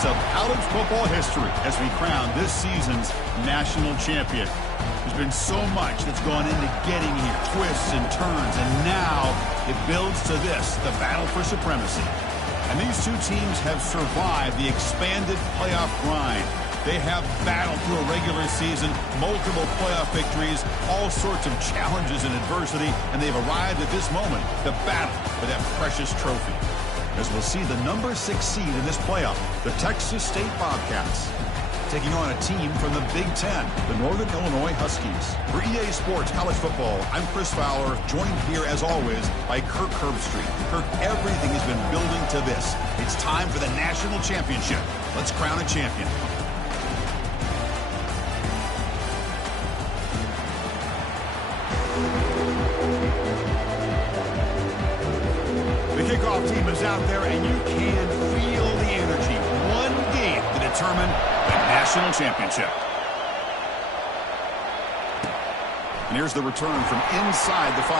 Of college football history as we crown this season's national champion. There's been so much that's gone into getting here, twists and turns, and now it builds to this, the battle for supremacy. And these two teams have survived the expanded playoff grind. They have battled through a regular season, multiple playoff victories, all sorts of challenges and adversity, and they've arrived at this moment, the battle for that precious trophy. As we'll see the number 6 seed in this playoff, the Texas State Bobcats, taking on a team from the Big Ten, the Northern Illinois Huskies. For EA Sports College Football, I'm Chris Fowler, joined here as always by Kirk Herbstreit. Kirk, everything has been building to this. It's time for the national championship. Let's crown a champion. The kickoff team is out there, and you can feel the energy. One game to determine the national championship. And here's the return from inside the 5.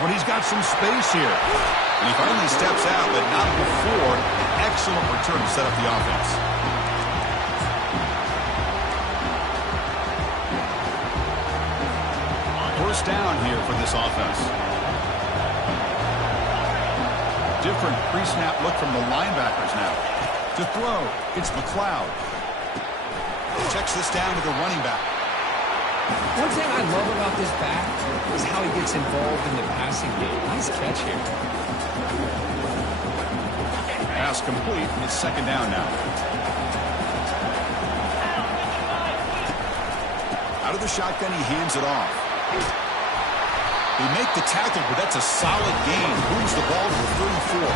But he's got some space here. And he finally steps out, but not before an excellent return to set up the offense. First down here for this offense. Different pre-snap look from the linebackers now. To throw, it's McLeod. Checks this down to the running back. One thing I love about this back is how he gets involved in the passing game. Nice catch here. Pass complete. It's second down now. Out of the shotgun, he hands it off. They make the tackle, but that's a solid gain. Moves the ball to the 34. Ooh,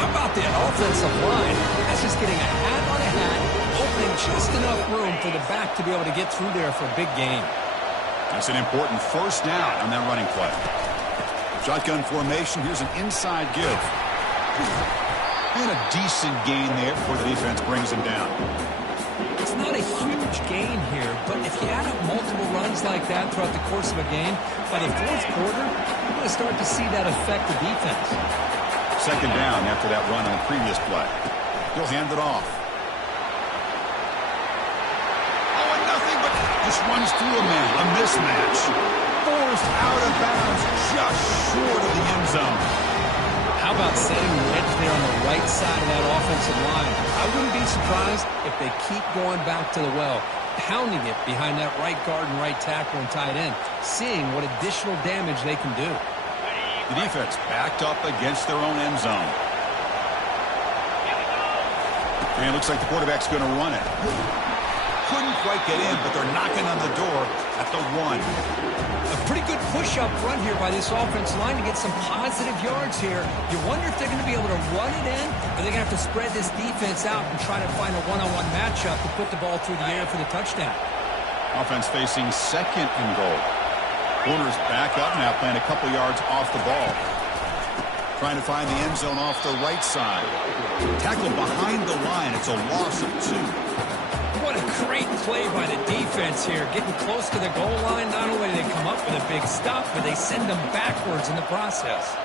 how about that offensive line? That's just getting a hat on a hat, opening just enough room for the back to be able to get through there for a big gain. That's an important first down on that running play. Shotgun formation. Here's an inside give. And a decent gain there before the defense brings him down. It's not a huge gain here, but if you add up multiple runs like that throughout the course of a game, by the fourth quarter, you're going to start to see that affect the defense. Second down after that run on the previous play. He'll hand it off. Oh, and nothing but just runs through a man. A mismatch. Forced out of bounds, just short of the end zone. How about setting the edge there on the right side of that offensive line? I wouldn't be surprised if they keep going back to the well, pounding it behind that right guard and right tackle and tight end, seeing what additional damage they can do. The defense backed up against their own end zone. And it looks like the quarterback's going to run it. Couldn't quite get in, but they're knocking on the door at the 1. A pretty good push-up run here by this offensive line to get some positive yards here. You wonder if they're going to be able to run it in, or they're going to have to spread this defense out and try to find a one-on-one matchup to put the ball through the air for the touchdown. Offense facing second and goal. Corners back up now, playing a couple yards off the ball. Trying to find the end zone off the right side. Tackle behind the line. It's a loss of 2. What a great play by the defense here. Getting close to the goal line, not only do they come up with a big stop, but they send them backwards in the process.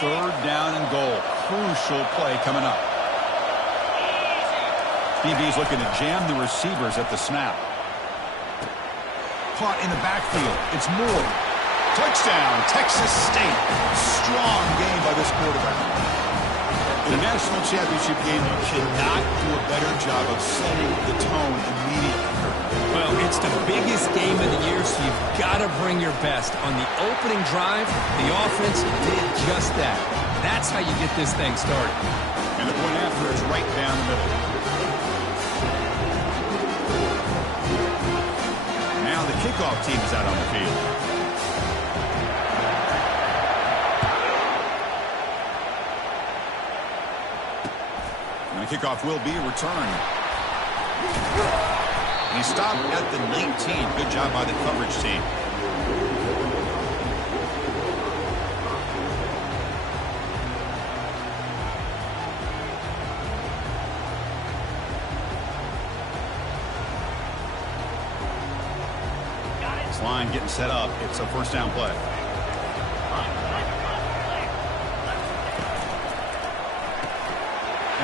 Third down and goal. Crucial play coming up. DB's looking to jam the receivers at the snap. Caught in the backfield. It's Moore. Touchdown, Texas State. Strong game by this quarterback. In a national championship game, you cannot do a better job of setting the tone immediately. Well, it's the biggest game of the year, so you've got to bring your best. On the opening drive, the offense did just that. That's how you get this thing started. And the point after is right down the middle. Now the kickoff team is out on the field. Kickoff will be returned. And he stopped at the 19. Good job by the coverage team. This line getting set up. It's a first down play.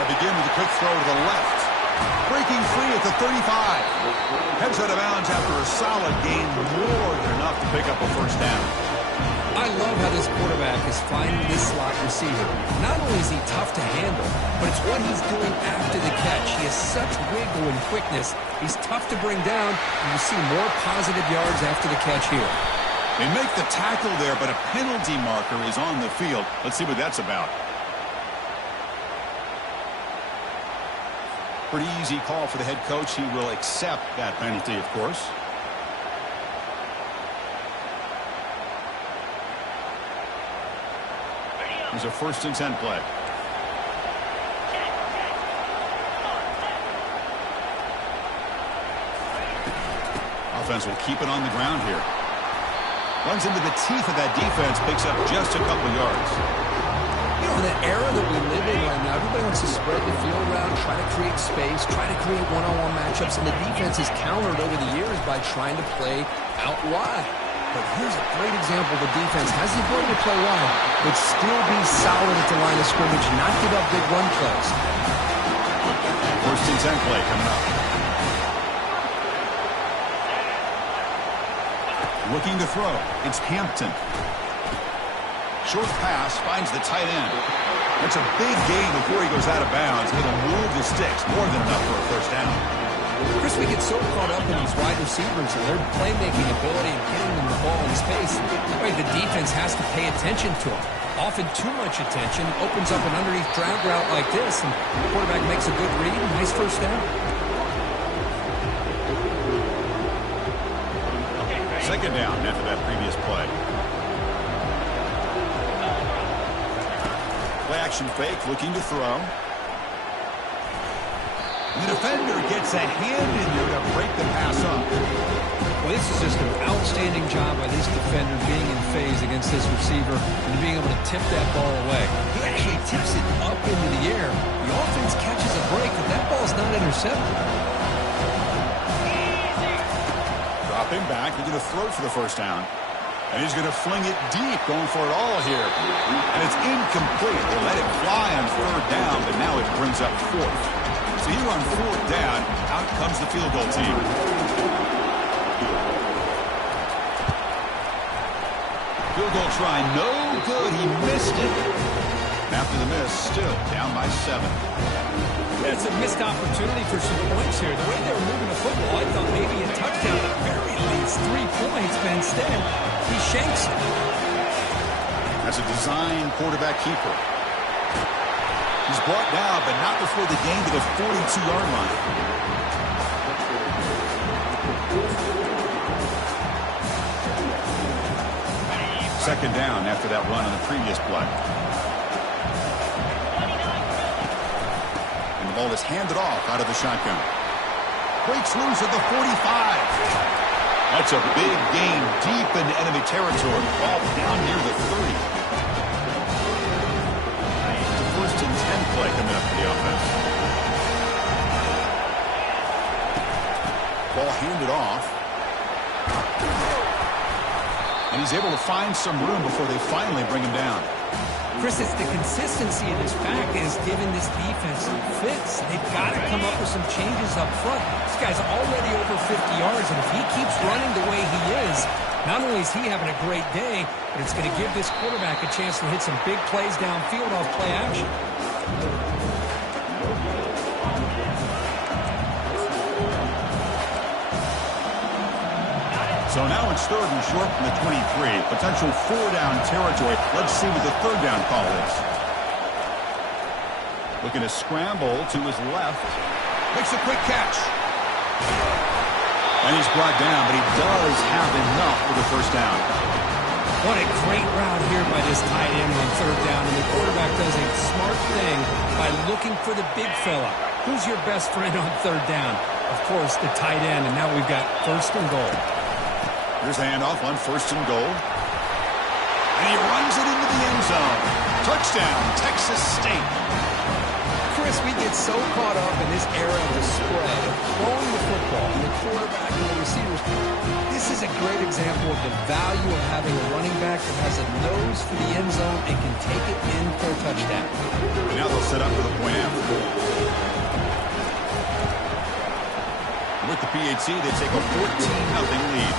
to begin with a quick throw to the left. Breaking free at the 35. Heads out of bounds after a solid gain, more than enough to pick up a first down. I love how this quarterback is finding this slot receiver. Not only is he tough to handle, but it's what he's doing after the catch. He has such wiggle and quickness. He's tough to bring down, and you see more positive yards after the catch here. They make the tackle there, but a penalty marker is on the field. Let's see what that's about. Pretty easy call for the head coach. He will accept that penalty, of course. Here's a 1st and 10 play. Offense will keep it on the ground here. Runs into the teeth of that defense, picks up just a couple yards. You know, in the era that we live in right now, everybody wants to spread the field around, try to create space, try to create one-on-one matchups, and the defense has countered over the years by trying to play out wide. But here's a great example. The defense has the ability to play wide, but still be solid at the line of scrimmage, not give up big run plays. 1st and 10 play coming up. Looking to throw. It's Hampton. Short pass finds the tight end. That's a big gain before he goes out of bounds. It'll move the sticks. More than enough for a first down. Chris, we get so caught up in these wide receivers and their playmaking ability and getting them the ball in space. Right, the defense has to pay attention to them. Often too much attention opens up an underneath drag route like this, and the quarterback makes a good read. Nice first down. 2nd down after that previous play. Play action fake, looking to throw. The defender gets a hand in there to break the pass up. Well, this is just an outstanding job by this defender being in phase against this receiver and being able to tip that ball away. He actually tips it up into the air. The offense catches a break, but that ball's not intercepted. Dropping back, he's going to throw for the first down. And he's going to fling it deep, going for it all here. And it's incomplete. They let it fly on 3rd down, but now it brings up 4th. So here on 4th down, out comes the field goal team. Field goal try, no good. He missed it. After the miss, still down by 7. That's a missed opportunity for some points here. The way they were moving the football, I thought maybe a touchdown, at very least 3 points, but instead, he shanks it. That's a design quarterback keeper. He's brought down, but not before the gain to the 42-yard line. Second down after that run on the previous play. And the ball is handed off out of the shotgun. Breaks loose at the 45. That's a big gain deep into enemy territory. Ball down near the 30. 1st and 10 play coming up for the offense. Ball handed off. And he's able to find some room before they finally bring him down. Chris, it's the consistency of this back that is giving this defense some fits. They've got to come up with some changes up front. This guy's already over 50 yards, and if he keeps running the way he is, not only is he having a great day, but it's going to give this quarterback a chance to hit some big plays downfield off play action. So now it's 3rd and short from the 23. Potential 4-down territory. Let's see what the 3rd down call is. Looking to scramble to his left. Makes a quick catch. And he's brought down, but he does have enough for the first down. What a great route here by this tight end on 3rd down. And the quarterback does a smart thing by looking for the big fella. Who's your best friend on 3rd down? Of course, the tight end. And now we've got 1st and goal. Here's the handoff on 1st and goal. And he runs it into the end zone. Touchdown, Texas State. Chris, we get so caught up in this era of the spread, of throwing the football, and the quarterback and the receivers. This is a great example of the value of having a running back that has a nose for the end zone and can take it in for a touchdown. And now they'll set up for the point after. PAT to take a 14-0 lead.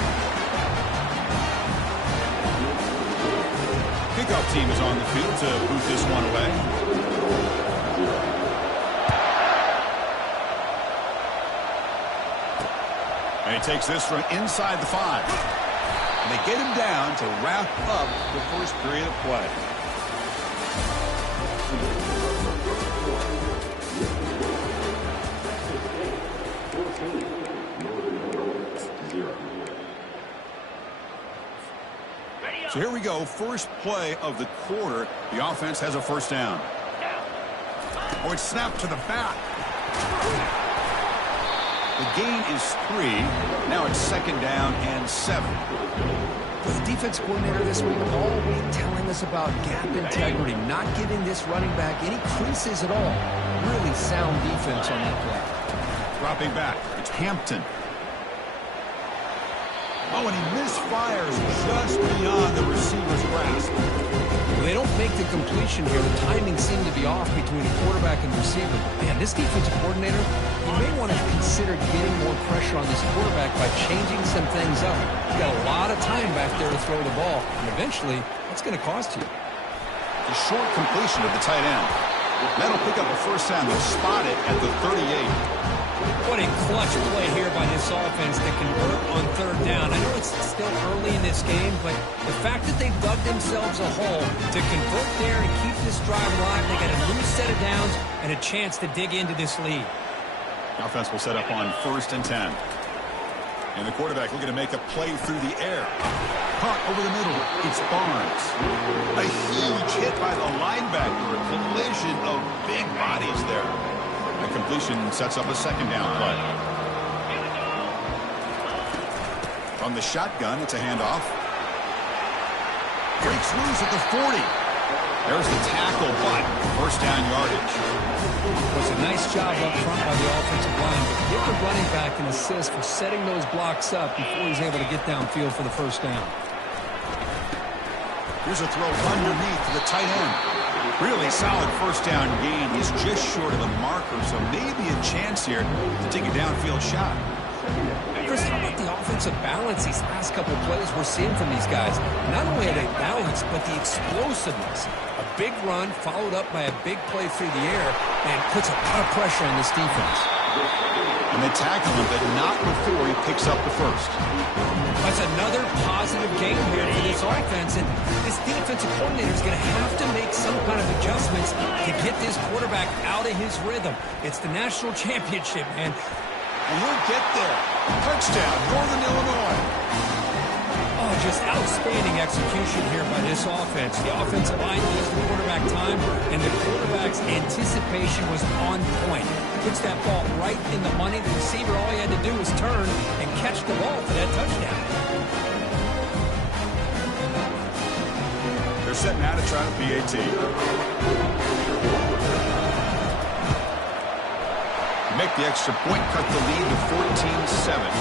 Kickoff team is on the field to boot this one away. And he takes this from inside the 5. And they get him down to wrap up the first period of play. So here we go, first play of the quarter. The offense has a first down. Oh, it's snapped to the back. The gain is 3. Now it's 2nd down and 7. The defense coordinator this week all week telling us about gap integrity, not giving this running back any creases at all. Really sound defense on that play. Dropping back, it's Hampton. Oh, and he misfires just beyond the receiver's grasp. Well, they don't make the completion here. The timing seemed to be off between the quarterback and receiver. Man, this defensive coordinator, you may want to consider getting more pressure on this quarterback by changing some things up. He's got a lot of time back there to throw the ball, and eventually, that's going to cost you. The short completion of the tight end. That'll pick up a first down. They'll spot it at the 38. What a clutch play here by this offense to convert on 3rd down. I know it's still early in this game, but the fact that they've dug themselves a hole to convert there and keep this drive alive, they got a new set of downs and a chance to dig into this lead. The offense will set up on 1st and 10. And the quarterback looking to make a play through the air. Caught over the middle. It's Barnes. A huge hit by the linebacker. A collision of big bodies there. The completion sets up a 2nd down play. From the shotgun, it's a handoff. Breaks loose at the 40. There's the tackle, but first down yardage. It was a nice job up front by the offensive line, but give the running back an assist for setting those blocks up before he's able to get downfield for the first down. Here's a throw underneath to the tight end. Really solid first down gain. He's just short of the marker, so maybe a chance here to take a downfield shot. Chris, how about the offensive balance these last couple of plays we're seeing from these guys? Not only are they balanced, but the explosiveness. A big run followed up by a big play through the air and puts a lot of pressure on this defense. And they tackle him, but not before he picks up the first. That's another positive game here for this offense, and this defensive coordinator is going to have to make some kind of adjustments to get this quarterback out of his rhythm. It's the national championship, man. And he'll get there. Touchdown, Northern Illinois. Oh, just outstanding execution here by this offense. The offensive line gives the quarterback time, and the quarterback's anticipation was on point. Puts that ball right in the money. The receiver, all he had to do was turn and catch the ball for that touchdown. They're setting out to try the PAT. Make the extra point, cut the lead to 14-7.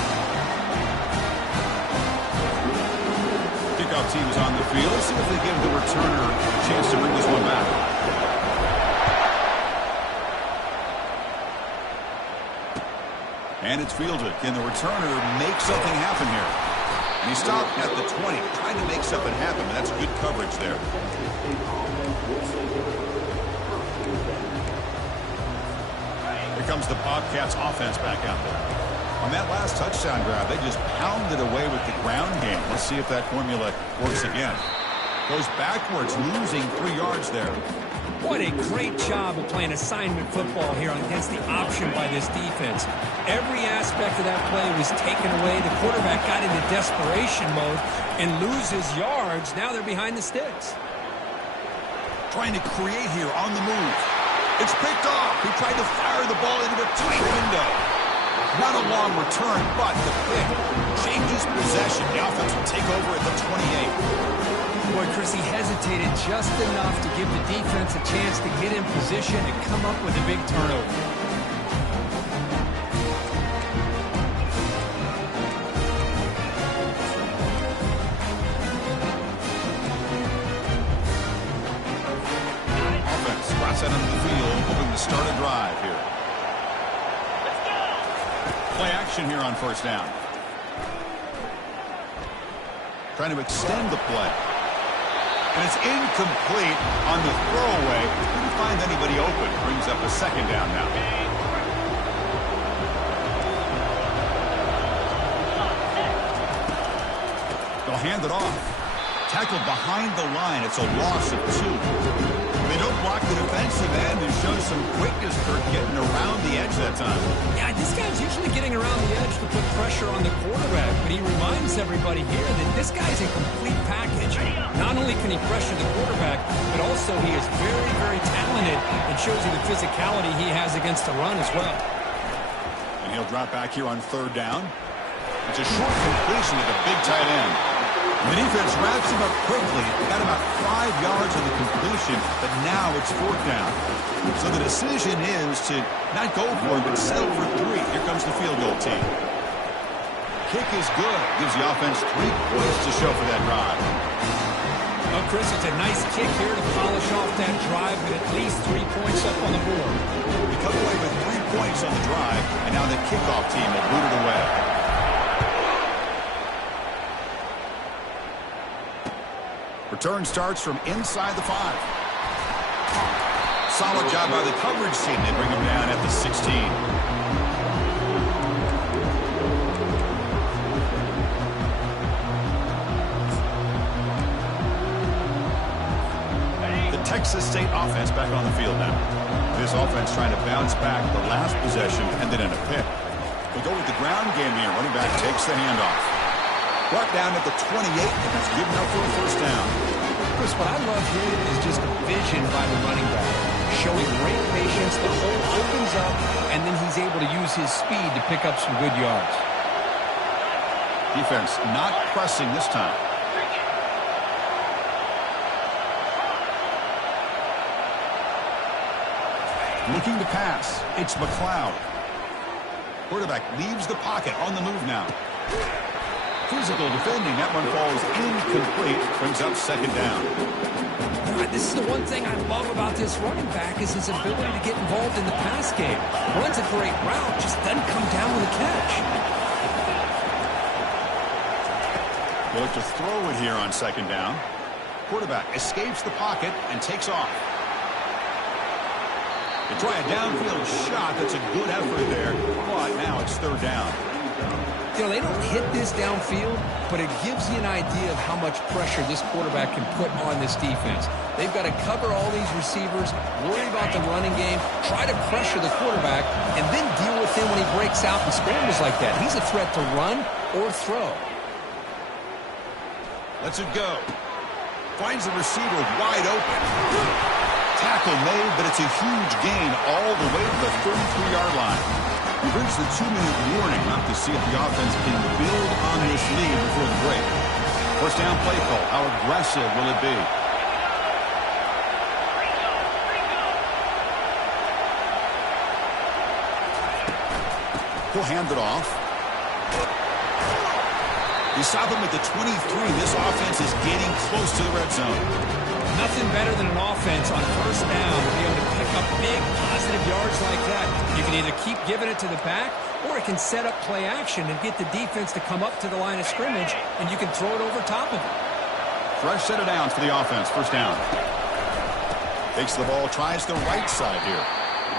Kickoff team is on the field. Let's see if they give the returner a chance to bring this one back. And it's fielded. Can the returner make something happen here? And he stopped at the 20, trying to make something happen, but that's good coverage there. Here comes the Bobcats offense back out there. On that last touchdown drive, they just pounded away with the ground game. Let's see if that formula works again. Goes backwards, losing 3 yards there. What a great job of playing assignment football here against the option by this defense. Every aspect of that play was taken away. The quarterback got into desperation mode and loses yards. Now they're behind the sticks. Trying to create here on the move. It's picked off. He tried to fire the ball into a tight window. Not a long return, but the pick changes possession. The offense will take over at the 28. Boy, Chris, he hesitated just enough to give the defense a chance to get in position and come up with a big turnover. Offense spots out onto the field, hoping to start a drive here. Play action here on first down. Trying to extend the play. And it's incomplete on the throwaway. Couldn't find anybody open. Brings up a second down now. They'll hand it off. Tackled behind the line. It's a loss of 2. They don't block the defensive end and show some quickness for getting around the edge that time. Yeah, this guy's usually getting around the edge to put pressure on the quarterback, but he reminds everybody here that this guy's a complete package. Not only can he pressure the quarterback, but also he is very, very talented and shows you the physicality he has against the run as well. And he'll drop back here on third down. It's a short completion to the big tight end. The defense wraps him up quickly. They got about 5 yards on the completion, but now it's fourth down. So the decision is to not go for it, but settle for 3. Here comes the field goal team. Kick is good. Gives the offense 3 points to show for that drive. Well, Chris, it's a nice kick here to polish off that drive with at least 3 points up on the board. We come away with 3 points on the drive, and now the kickoff team will boot it away. Return starts from inside the 5. Solid job by the coverage team. They bring him down at the 16. The Texas State offense back on the field now. This offense trying to bounce back the last possession and then in a pick. They go with the ground game here. Running back takes the handoff. Brought down at the 28, and that's good enough for a first down. Chris, what I love here is just the vision by the running back. Showing great patience, the hole opens up, and then he's able to use his speed to pick up some good yards. Defense not pressing this time. Looking to pass. It's McLeod. Quarterback leaves the pocket on the move now. Physical defending. That one falls incomplete. Brings up second down. This is the one thing I love about this running back is his ability to get involved in the pass game. Runs a great route, just doesn't come down with a catch. They look to throw it here on second down. Quarterback escapes the pocket and takes off. They try a downfield shot. That's a good effort there. But now it's third down. You know, they don't hit this downfield, but it gives you an idea of how much pressure this quarterback can put on this defense. They've got to cover all these receivers, worry about the running game, try to pressure the quarterback, and then deal with him when he breaks out and scrambles like that. He's a threat to run or throw. Lets it go. Finds the receiver wide open. Tackle made, but it's a huge gain all the way to the 33-yard line. We've reached the 2-minute warning up to see if the offense can build on this lead before the break. First down play call. How aggressive will it be? He'll hand it off. He stopped him at the 23. This offense is getting close to the red zone. Nothing better than an offense on first down to be able to pick up big positive yards like that. You can either keep giving it to the back, or it can set up play action and get the defense to come up to the line of scrimmage, and you can throw it over top of it. Fresh set of downs for the offense. First down. Takes the ball, tries the right side here.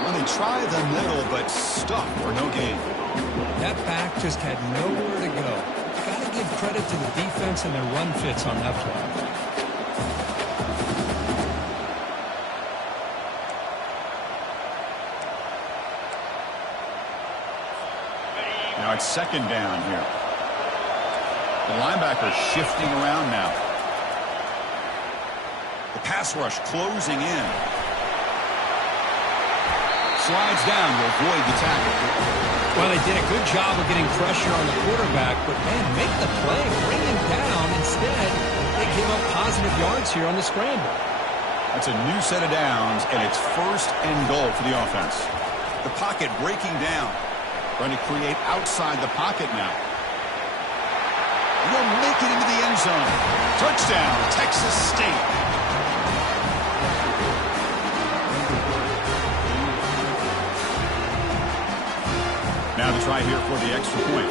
Well, they try the middle, but stuck for no gain. That back just had nowhere to go. Got to give credit to the defense and their run fits on that play. Now it's second down here. The linebacker shifting around now. The pass rush closing in. Slides down to avoid the tackle. Well, they did a good job of getting pressure on the quarterback, but, man, make the play, bring him down. Instead, they give up positive yards here on the scramble. That's a new set of downs, and it's first and goal for the offense. The pocket breaking down. Trying to create outside the pocket now. Will make it into the end zone. Touchdown, Texas State. Now to try here for the extra point.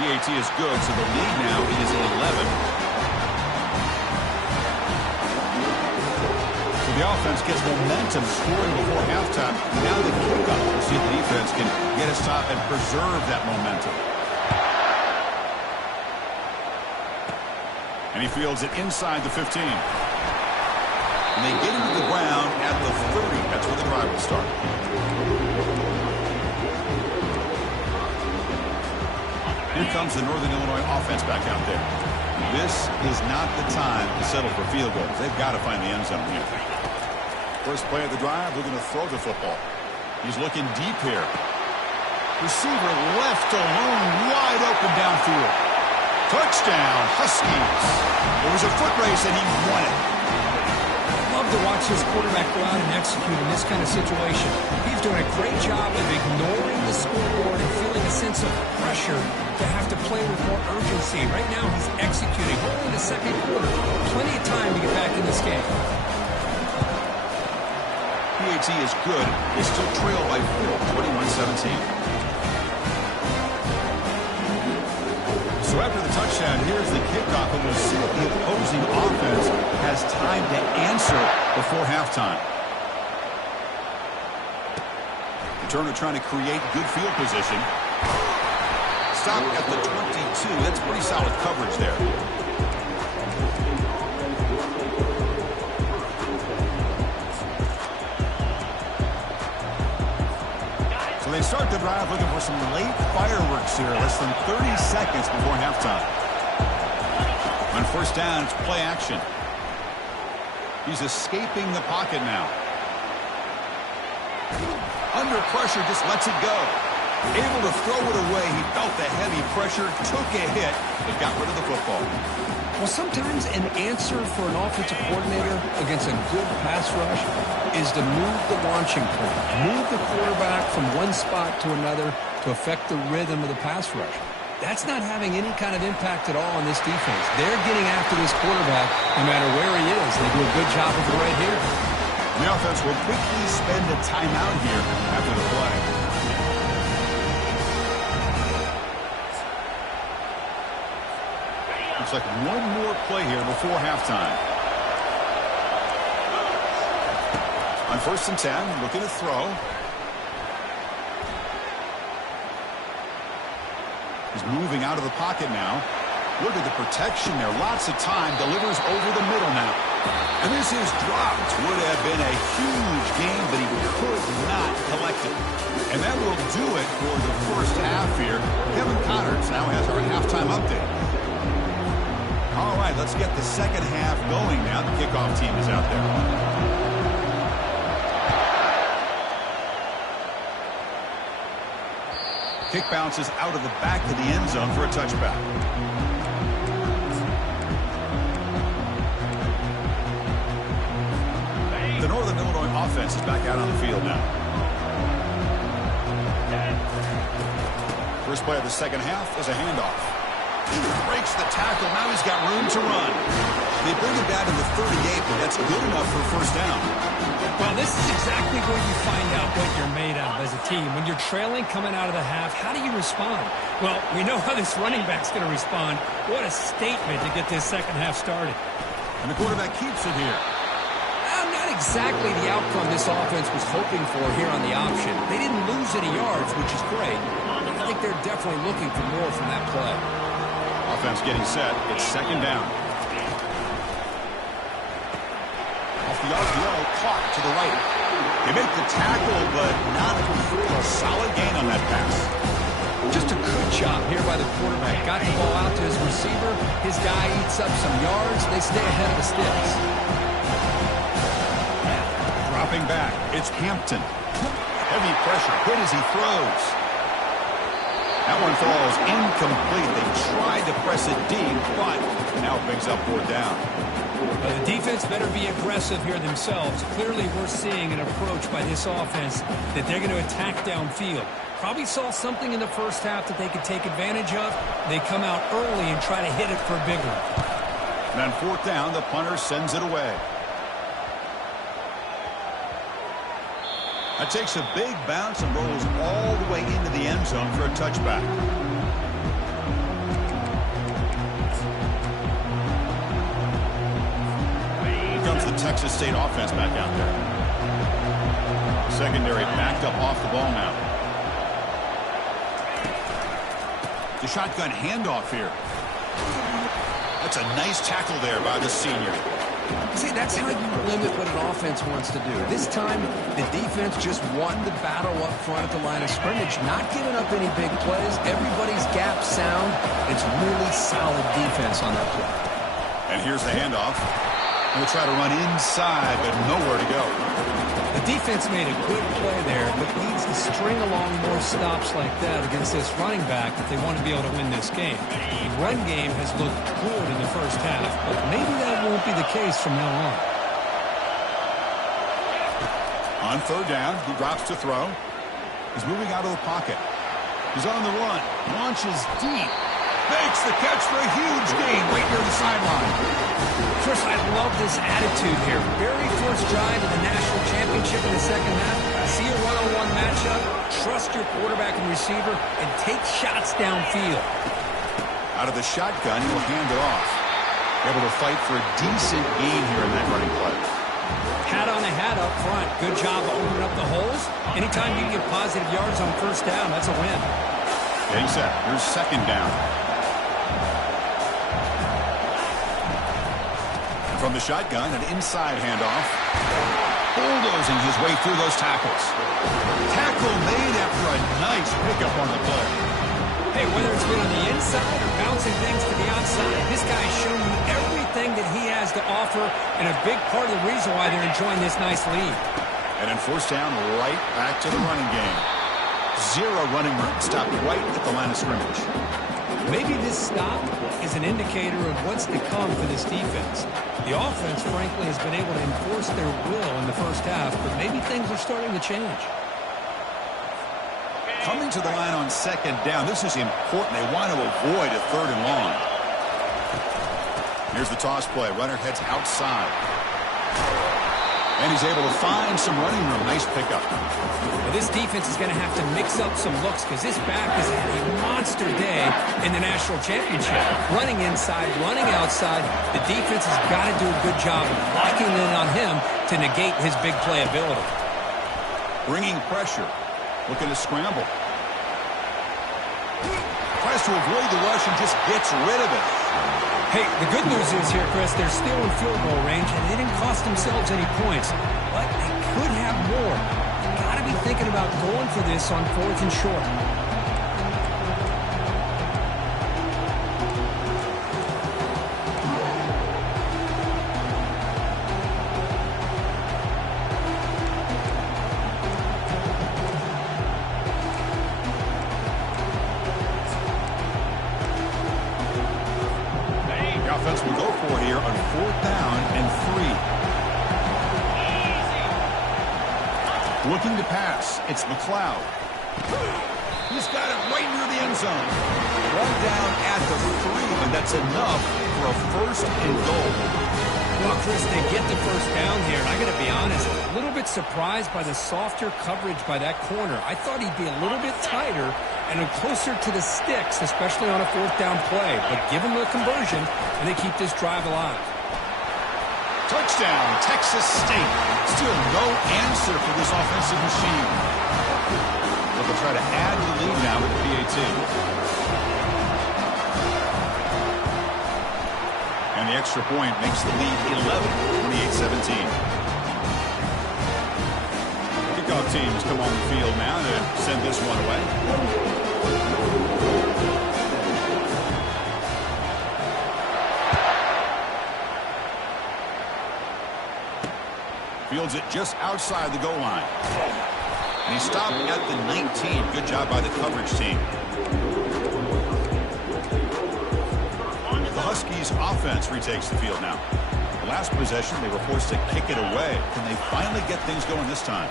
PAT is good, so the lead now is 11. So the offense gets momentum scoring before halftime. Now the kickoff. We'll see if the defense can get a stop and preserve that momentum. And he fields it inside the 15. And they get into the ground at the 30. That's where the drive will start. Here comes the Northern Illinois offense back out there. This is not the time to settle for field goals. They've got to find the end zone here. First play of the drive, we're going to throw the football. He's looking deep here. Receiver left alone, wide open downfield. Touchdown, Huskies. It was a foot race, and he won it. Love to watch this quarterback go out and execute in this kind of situation. He's doing a great job of ignoring the scoreboard and feeling a sense of pressure to have to play with more urgency. Right now, he's executing. Only the second quarter. Plenty of time to get back in this game. PAT is good. They still trail by 4, 21-17. So after the touchdown, here's the kickoff, and we'll see if the opposing offense has time to answer before halftime. Returner trying to create good field position. Stop at the 22. That's pretty solid coverage there. So they start the drive looking for some late fireworks here. Less than 30 seconds before halftime. On first down, it's play action. He's escaping the pocket now. Under pressure, just lets it go. Able to throw it away. He felt the heavy pressure, took a hit, but got rid of the football. Well, sometimes an answer for an offensive coordinator against a good pass rush is to move the launching point, move the quarterback from one spot to another to affect the rhythm of the pass rush. That's not having any kind of impact at all on this defense. They're getting after this quarterback no matter where he is. They do a good job of it right here. The offense will quickly spend a timeout here after the play. Looks like one more play here before halftime. On first and 10, looking to throw. He's moving out of the pocket now. Look at the protection there. Lots of time. Delivers over the middle now. And this is dropped. Would have been a huge game, but he could not collect it. And that will do it for the first half here. Kevin Connors now has our halftime update. All right, let's get the second half going now. The kickoff team is out there. Kick bounces out of the back of the end zone for a touchback. The Northern Illinois offense is back out on the field now. First play of the second half is a handoff. He breaks the tackle. Now he's got room to run. They bring it down to the 38, but that's good enough for first down. Well, this is exactly where you find out what you're made of as a team. When you're trailing coming out of the half, how do you respond? Well, we know how this running back's going to respond. What a statement to get this second half started. And the quarterback keeps it here. Not exactly the outcome this offense was hoping for here on the option. They didn't lose any yards, which is great. I think they're definitely looking for more from that play. Offense getting set. It's second down. Off the RPO, clock to the right. They make the tackle, but not a solid gain on that pass. Just a good job here by the quarterback. Got the ball out to his receiver. His guy eats up some yards. They stay ahead of the sticks. Dropping back, it's Hampton. Heavy pressure, good as he throws. That one falls incomplete. They tried to press it deep, but now it brings up fourth down. The defense better be aggressive here themselves. Clearly we're seeing an approach by this offense that they're going to attack downfield. Probably saw something in the first half that they could take advantage of. They come out early and try to hit it for a big one. And on fourth down, the punter sends it away. That takes a big bounce and rolls all the way into the end zone for a touchback. Here comes the Texas State offense back out there. Secondary backed up off the ball now. The shotgun handoff here. That's a nice tackle there by the senior. See, that's how you limit what an offense wants to do. This time, the defense just won the battle up front at the line of scrimmage, not giving up any big plays. Everybody's gap sound. It's really solid defense on that play. And here's the handoff. We'll try to run inside, but nowhere to go. The defense made a good play there, but needs to string along more stops like that against this running back if they want to be able to win this game. The run game has looked good in the first half, but maybe that won't be the case from now on. On third down, he drops to throw. He's moving out of the pocket. He's on the run. Launches deep. Makes the catch for a huge gain right near the sideline. Chris, I love this attitude here. Very first drive of the national championship in the second half. See a one-on-one matchup, trust your quarterback and receiver, and take shots downfield. Out of the shotgun, he'll hand it off. Able to fight for a decent gain here in that running play. Hat on a hat up front. Good job of opening up the holes. Anytime you can get positive yards on first down, that's a win. Getting set. Here's second down. From the shotgun, an inside handoff. Bulldozing his way through those tackles. Tackle made after a nice pickup on the play. Hey, whether it's been on the inside or bouncing things to the outside, this guy's shown you everything that he has to offer, and a big part of the reason why they're enjoying this nice lead. And then forced down, right back to the running game. Zero running room, stopped right at the line of scrimmage. Maybe this stop is an indicator of what's to come for this defense. The offense, frankly, has been able to enforce their will in the first half, but maybe things are starting to change. Coming to the line on second down, this is important. They want to avoid a third and long. Here's the toss play. Runner heads outside. And he's able to find some running room. Nice pickup. Well, this defense is going to have to mix up some looks because this back has had a monster day in the national championship. Running inside, running outside. The defense has got to do a good job of locking in on him to negate his big play ability. Bringing pressure. Looking to scramble. Tries to avoid the rush and just gets rid of it. Hey, the good news is here, Chris, they're still in field goal range, and they didn't cost themselves any points. But they could have more. Got to be thinking about going for this on fourth and short. Will go for it here on fourth down and 3. Looking to pass. It's McLeod. He's got it right near the end zone. One down at the 3, and that's enough for a first and goal. Well, Chris, they get the first down here, and I got to be honest, a little bit surprised by the softer coverage by that corner. I thought he'd be a little bit tighter and closer to the sticks, especially on a fourth down play. But give them the conversion, and they keep this drive alive. Touchdown, Texas State. Still no answer for this offensive machine. But they'll try to add to the lead now with the PAT. And the extra point makes the lead 11, 28-17. Kickoff teams come on the field now to send this one away. Fields it just outside the goal line. And he stopped at the 19. Good job by the coverage team. The Huskies offense retakes the field now. The last possession, they were forced to kick it away. Can they finally get things going this time?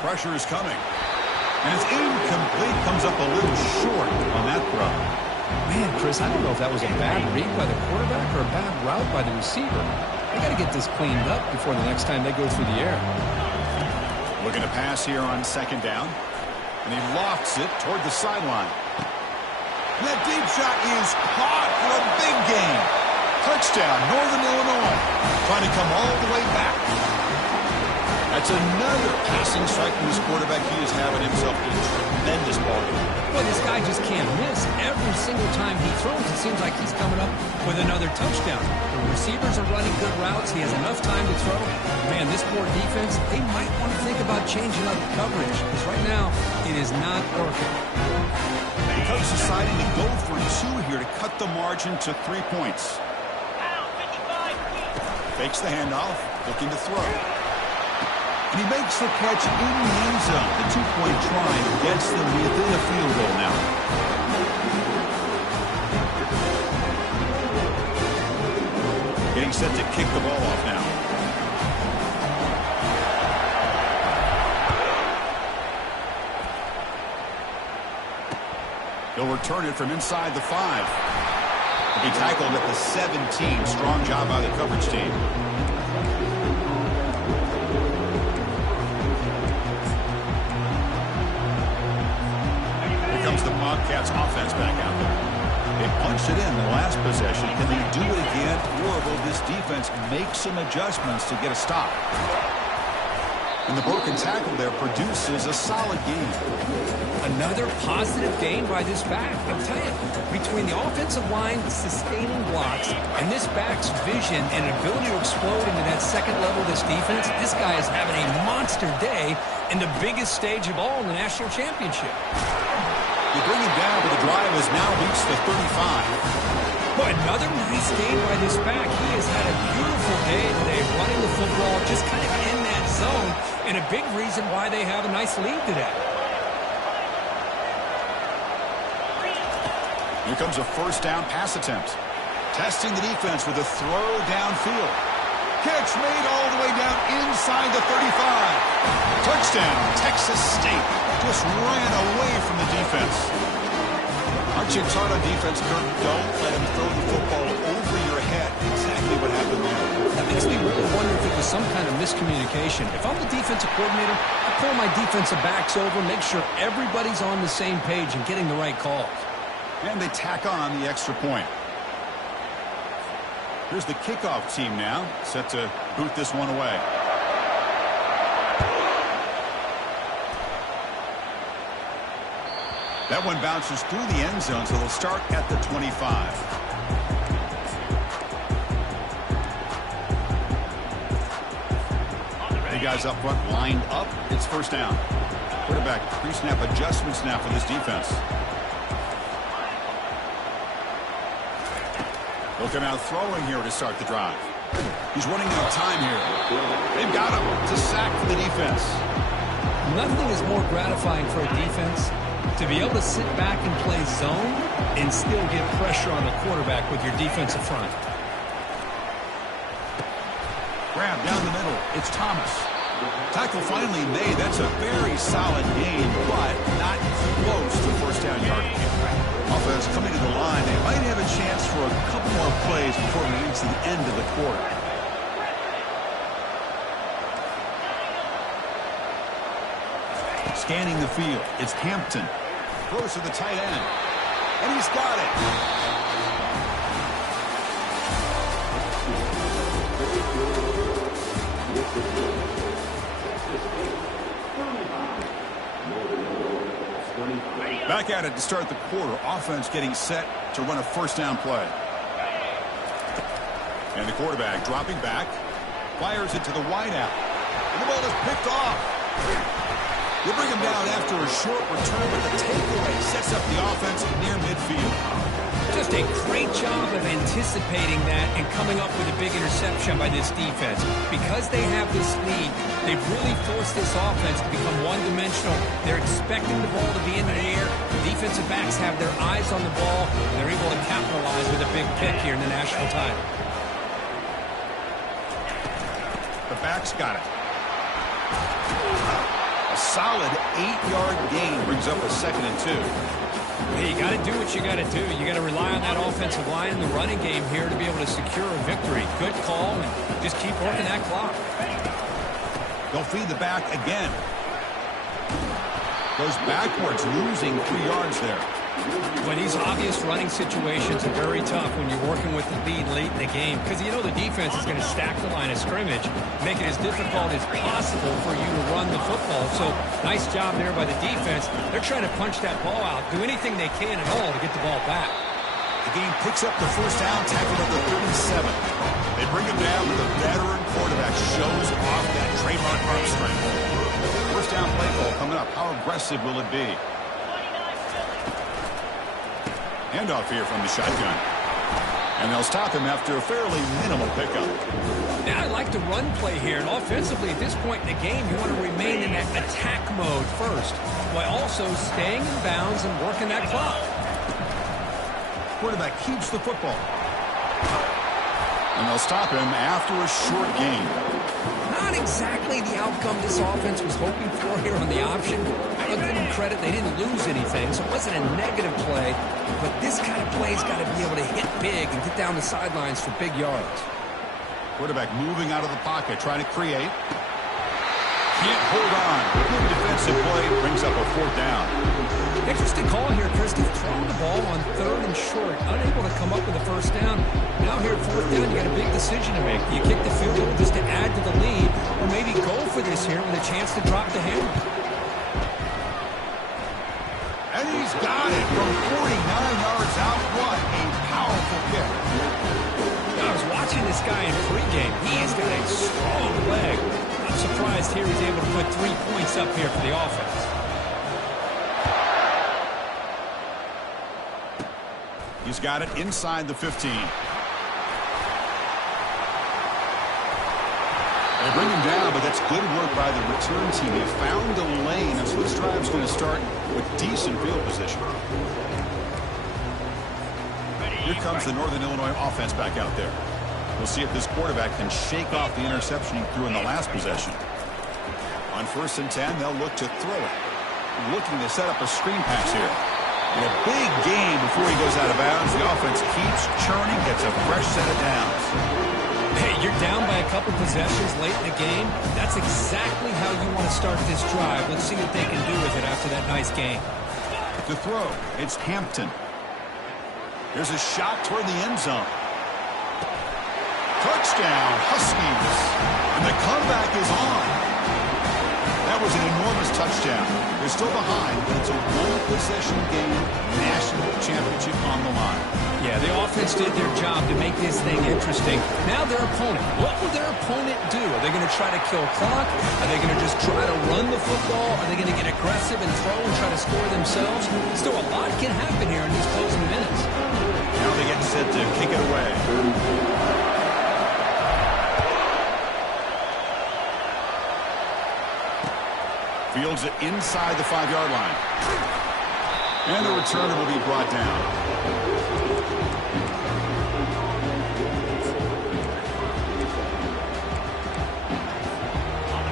Pressure is coming. And it's incomplete. Comes up a little short on that throw. Man, Chris, I don't know if that was a bad read by the quarterback or a bad route by the receiver. They got to get this cleaned up before the next time they go through the air. Looking to pass here on second down. And he lofts it toward the sideline. That deep shot is caught for a big gain. Touchdown, Northern Illinois. Trying to come all the way back. That's another passing strike from this quarterback. He is having himself a tremendous ball game. Well, this guy just can't miss. Every single time he throws, it seems like he's coming up with another touchdown. The receivers are running good routes. He has enough time to throw. Man, this poor defense, they might want to think about changing up coverage, because right now it is not working. The coach deciding to go for 2 here to cut the margin to 3 points. Fakes the handoff, looking to throw. And he makes the catch in the end zone. The 2-point try gets them within a field goal now. Getting set to kick the ball off now. He'll return it from inside the 5. He'll be tackled at the 17. Strong job by the coverage team. The Bobcats offense back out there. They punched it in the last possession. Can they do it again, or will this defense make some adjustments to get a stop? And the broken tackle there produces a solid game. Another positive gain by this back. I'll tell you, between the offensive line sustaining blocks and this back's vision and ability to explode into that second level of this defense, this guy is having a monster day in the biggest stage of all in the national championship. You bring him down, but the drive has now reached the 35. Boy, another nice game by this back. He has had a beautiful day today running the football, just kind of in that zone, and a big reason why they have a nice lead today. Here comes a first down pass attempt. Testing the defense with a throw downfield. Catch made all the way down inside the 35. Touchdown, Texas State. Just ran away from the defense. Aren't you hard on defense, Kirk? Don't let him throw the football over your head. Exactly what happened there. That makes me really wonder if it was some kind of miscommunication. If I'm the defensive coordinator, I pull my defensive backs over, make sure everybody's on the same page and getting the right calls. And they tack on the extra point. Here's the kickoff team now, set to boot this one away. That one bounces through the end zone, so they'll start at the 25. The guys up front lined up. It's first down. Quarterback pre-snap adjustments now for this defense. They'll come out throwing here to start the drive. He's running out of time here. They've got him. It's a sack for the defense. Nothing is more gratifying for a defense to be able to sit back and play zone and still get pressure on the quarterback with your defensive front. Grab down the middle. It's Thomas. Tackle finally made. That's a very solid gain, but not close to first down yardage. Offense coming to the line. They might have a chance for a couple more plays before we reach the end of the quarter. Scanning the field. It's Hampton. Throws to the tight end. And he's got it. Back at it to start the quarter. Offense getting set to run a first down play. And the quarterback dropping back. Fires it to the wideout. And the ball is picked off. They bring him down after a short return, but the takeaway sets up the offense near midfield. Just a great job of anticipating that and coming up with a big interception by this defense. Because they have this lead, they've really forced this offense to become one-dimensional. They're expecting the ball to be in the air. The defensive backs have their eyes on the ball. They're able to capitalize with a big pick here in the national title. The back's got it. A solid 8-yard gain brings up a 2nd and 2. Hey, you got to do what you got to do. You got to rely on that offensive line and the running game here to be able to secure a victory. Good call, and just keep working that clock. They'll feed the back again. Goes backwards, losing 3 yards there. Well, these obvious running situations are very tough when you're working with the lead late in the game because you know the defense is going to stack the line of scrimmage, make it as difficult as possible for you to run the football. So, nice job there by the defense. They're trying to punch that ball out, do anything they can at all to get the ball back. The game picks up the first down, tackled at the 37. They bring him down, but the veteran quarterback shows off that trademark arm strength. First down play call coming up. How aggressive will it be? Handoff here from the shotgun. And they'll stop him after a fairly minimal pickup. Yeah, I like the run play here. And offensively, at this point in the game, you want to remain in that attack mode first, while also staying in bounds and working that clock. Quarterback keeps the football. And they'll stop him after a short gain. Not exactly the outcome this offense was hoping for here on the option. I'll give them credit, they didn't lose anything, so it wasn't a negative play. But this kind of play's got to be able to hit big and get down the sidelines for big yards. Quarterback moving out of the pocket, trying to create. Can't hold on. Good defensive play, brings up a 4th down. Interesting call here, Chris. They've thrown the ball on 3rd and short, unable to come up with a first down. Now here at 4th down, you got a big decision to make. Do you kick the field goal just to add to the lead, or maybe go for this here with a chance to drop the hammer? And he's got it from 49 yards out. What a powerful kick. I was watching this guy in pregame. He has got a strong leg. I'm surprised here he's able to put 3 points up here for the offense. He's got it inside the 15. They bring him down, but that's good work by the return team. He found a lane, and so this drive's going to start with decent field position. Here comes the Northern Illinois offense back out there. We'll see if this quarterback can shake off the interception he threw in the last possession. On 1st and 10, they'll look to throw it. Looking to set up a screen pass here. In a big game before he goes out of bounds. The offense keeps churning, gets a fresh set of downs. Hey, you're down by a couple possessions late in the game. That's exactly how you want to start this drive. Let's see what they can do with it after that nice game. To throw, it's Hampton. There's a shot toward the end zone. Touchdown, Huskies. And the comeback is on. That was an enormous touchdown. They're still behind, but it's a one-possession game, national championship on the line. Yeah, the offense did their job to make this thing interesting. Now their opponent. What will their opponent do? Are they going to try to kill clock? Are they going to just try to run the football? Are they going to get aggressive and throw and try to score themselves? Still, a lot can happen here in these closing minutes. Now they get set to kick it away. Fields it inside the 5-yard line. And the returner will be brought down.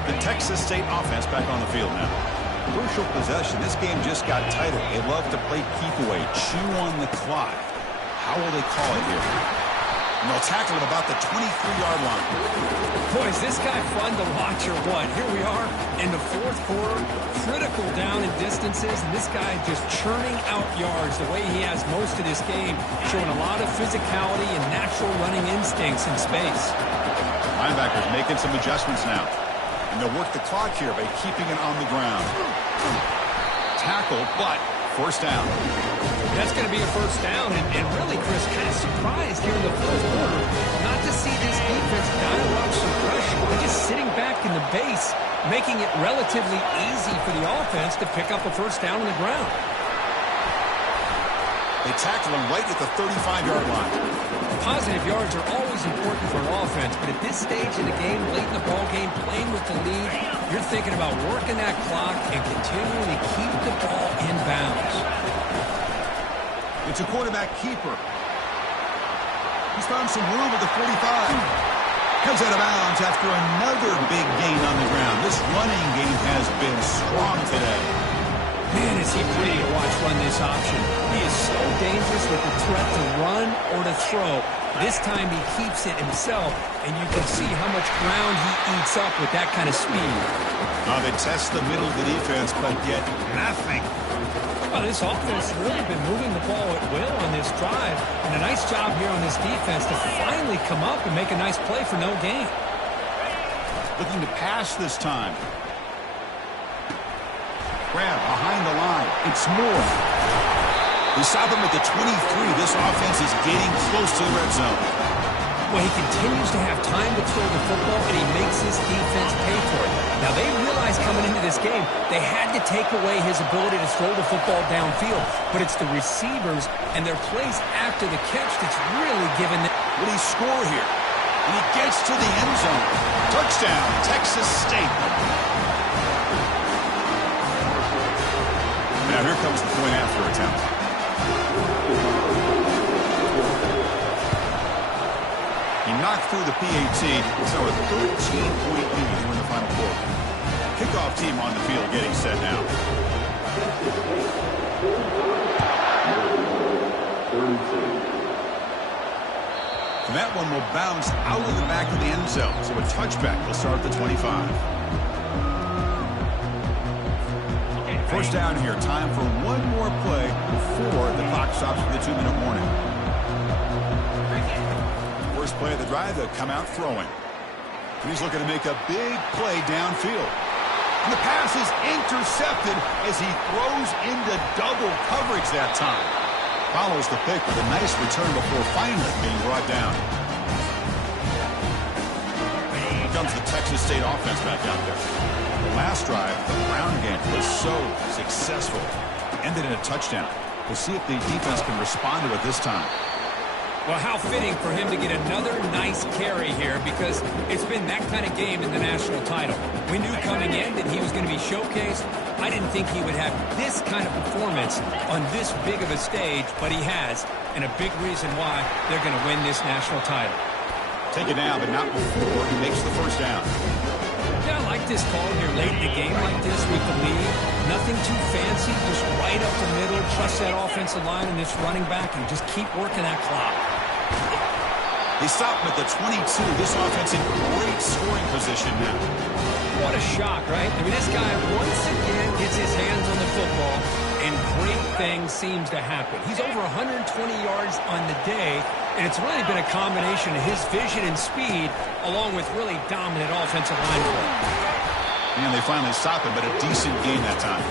The Texas State offense back on the field now. Crucial possession. This game just got tighter. They love to play keep away, chew on the clock. How will they call it here? And they'll tackle him about the 23-yard line. Boy, is this guy fun to watch or what? Here we are in the 4th quarter, critical down in distances, and this guy just churning out yards the way he has most of this game, showing a lot of physicality and natural running instincts in space. Linebackers making some adjustments now. And they'll work the clock here by keeping it on the ground. Tackle, but first down. That's going to be a first down, and really, Chris, kind of surprised here in the 4th quarter not to see this defense dial up some pressure. They're just sitting back in the base, making it relatively easy for the offense to pick up a first down on the ground. They tackle him right at the 35-yard line. Positive yards are always important for an offense, but at this stage in the game, late in the ball game, playing with the lead, you're thinking about working that clock and continuing to keep the ball in bounds. It's a quarterback keeper. He's found some room at the 45. Comes out of bounds after another big gain on the ground. This running game has been strong today. Man, is he pretty to watch run this option. He is so dangerous with the threat to run or to throw. This time he keeps it himself, and you can see how much ground he eats up with that kind of speed. They test the middle of the defense, but get nothing. Well, this offense has really been moving the ball at will on this drive, and a nice job here on this defense to finally come up and make a nice play for no gain. Looking to pass this time. Grab behind the line. It's Moore. They stop him at the 23. This offense is getting close to the red zone. Well, he continues to have time to throw the football, and he makes his defense pay for it. Now, they realized coming into this game they had to take away his ability to throw the football downfield, but it's the receivers and their plays after the catch that's really given them. Will he score here? And he gets to the end zone. Touchdown, Texas State. Now, here comes the point after attempt. He knocked through the PAT, so a 13-point lead here in the final quarter. Kickoff team on the field getting set now. And that one will bounce out of the back of the end zone, so a touchback will start at the 25. First down here, time for one more play before the clock stops for the 2-minute warning. First play of the drive, they'll come out throwing. He's looking to make a big play downfield. And the pass is intercepted as he throws into double coverage that time. Follows the pick with a nice return before finally being brought down. Here comes the Texas State offense back out there. The last drive, the ground game was so successful. Ended in a touchdown. We'll see if the defense can respond to it this time. Well, how fitting for him to get another nice carry here, because it's been that kind of game in the national title. We knew coming in that he was going to be showcased. I didn't think he would have this kind of performance on this big of a stage, but he has, and a big reason why they're going to win this national title. Take it down, but not before he makes the first down. Yeah, I like this call here late in the game like this with the lead. Nothing too fancy, just right up the middle. Trust that offensive line and this running back and just keep working that clock. They stop him at the 22. This offense in great scoring position now. What a shock, right? I mean, this guy once again gets his hands on the football, and great things seems to happen. He's over 120 yards on the day, and it's really been a combination of his vision and speed, along with really dominant offensive line play. And they finally stop him, but a decent game that time.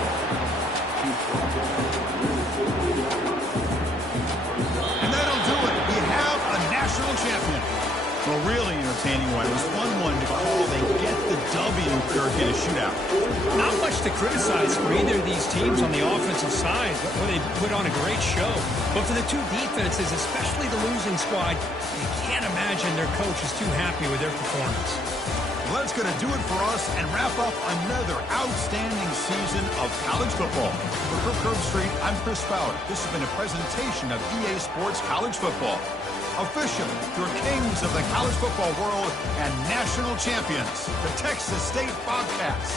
And that'll do it. We have a national champion. A really entertaining one. It was fun one to call. They get the W, Kirk, in a shootout. Not much to criticize for either of these teams on the offensive side, where they put on a great show. But for the two defenses, especially the losing squad, you can't imagine their coach is too happy with their performance. Well, that's going to do it for us and wrap up another outstanding season of college football. For Curve Street, I'm Chris Fowler. This has been a presentation of EA Sports College Football. Officially, your kings of the college football world and national champions, the Texas State Bobcats.